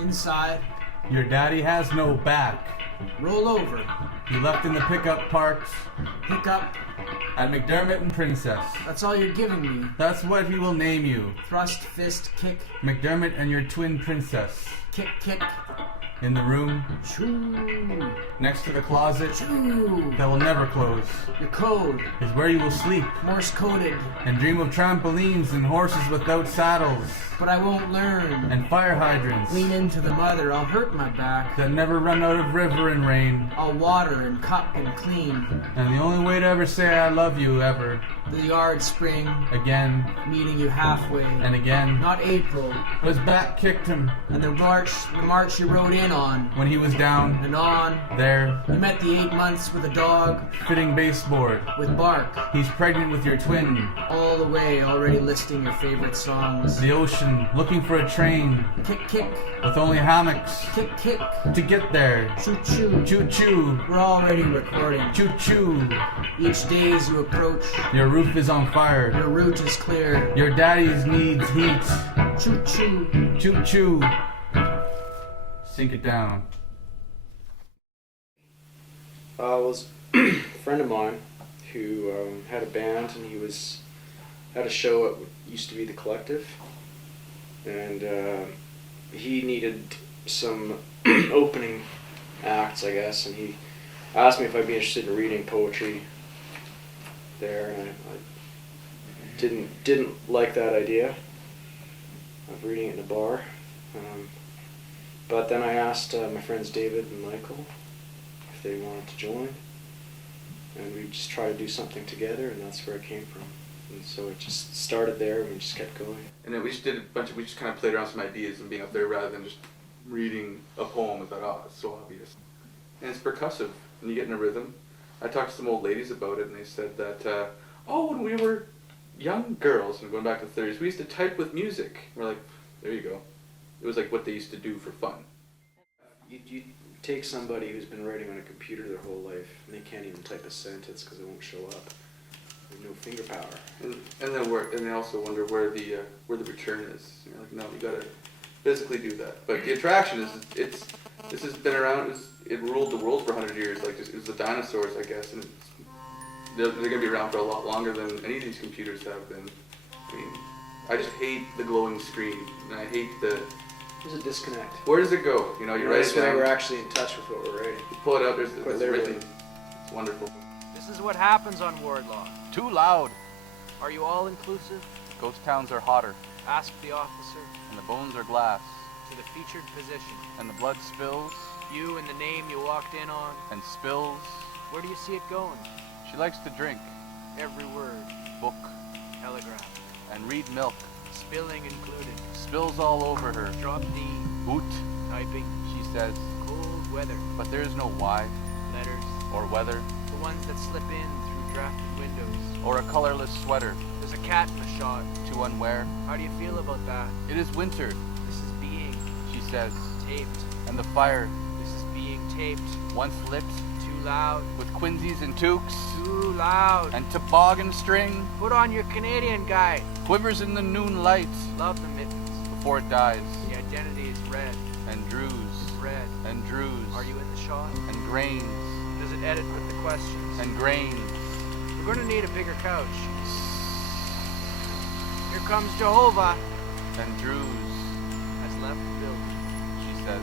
Inside. Your daddy has no back. Roll over. He left in the pickup parks Pick up. at McDermott and Princess. That's all you're giving me. That's what he will name you. Thrust, fist, kick. McDermott and your twin princess. Kick, kick. In the room, Choo. next to the closet Choo. that will never close, Your code. is where you will sleep Morse coded. and dream of trampolines and horses without saddles But I won't learn. and fire hydrants Lean into the mother. I'll hurt my back. that never run out of river and rain. I'll water and cup and clean. And the only way to ever say I love you ever, The yard spring. again Meeting you halfway. and again, Not April. his back kicked him And the march you rode in on. when he was down And on. there, You met the 8 months with a dog. fitting baseboard. With bark. He's pregnant with your twin. All the way already listing your favorite songs. The ocean, looking for a train Kick, kick. with only hammocks Kick, kick. to get there. Choo, choo. Choo choo, We're already recording. choo choo. Each day as you approach, Your roof is on fire. your route is clear. Your daddy's needs heat. Choo, choo. Choo choo. Sink it down. Was a friend of mine who had a band, and he had a show at what used to be the Collective, and he needed some opening acts, I guess, and he asked me if I'd be interested in reading poetry there, and I didn't like that idea of reading it in a bar, but then I asked my friends David and Michael if they wanted to join, and we just tried to do something together, and that's where it came from. And so it just started there, and we just kept going. And then we just did we just kind of played around some ideas and being up there rather than just reading a poem and thought, oh, it's so obvious. And it's percussive, and you get in a rhythm. I talked to some old ladies about it, and they said that, when we were young girls, and going back to the 30s, we used to type with music. We're like, there you go. It was like what they used to do for fun. You take somebody who's been writing on a computer their whole life, and they can't even type a sentence because it won't show up. There's no finger power. And they also wonder where the return is. And you're like, no, you gotta physically do that. But the attraction is this has been around. It ruled the world for 100 years. Like it was the dinosaurs, I guess, and they're gonna be around for a lot longer than any of these computers have been. I mean, I just hate the glowing screen, and I hate the. There's a disconnect. Where does it go? You know, you write That's it why down. we're actually in touch with what we're writing. You pull it out. There's Quite it's literally. written. It's wonderful. This is what happens on Wardlaw. Too loud. Are you all inclusive? Ghost towns are hotter, Ask the officer. and the bones are glass, To the featured position. and the blood spills You and the name you walked in on. and spills. Where do you see it going? She likes to drink, Every word. book, Telegram. and read milk. Spilling included. Spills all over her. Drop D. Boot, Typing. she says, Cold weather. but there's no why, Letters. or weather, The ones that slip in through drafted windows. or a colorless sweater There's a cat in the shot. to unwear. How do you feel about that? It is winter, This is being she says, taped. and the fire, This is being taped. once lit, Too loud. with quinzies and toques, Too loud. and toboggan string, Put on your Canadian guy. quivers in the noon light, Love the mittens. before it dies, The identity is red. and drews, Red. and drews, Are you in the shot? and grains, Does it edit with the questions? and grains. We're going to need a bigger couch. Here comes Jehovah. And Drews, Has left the building. she says.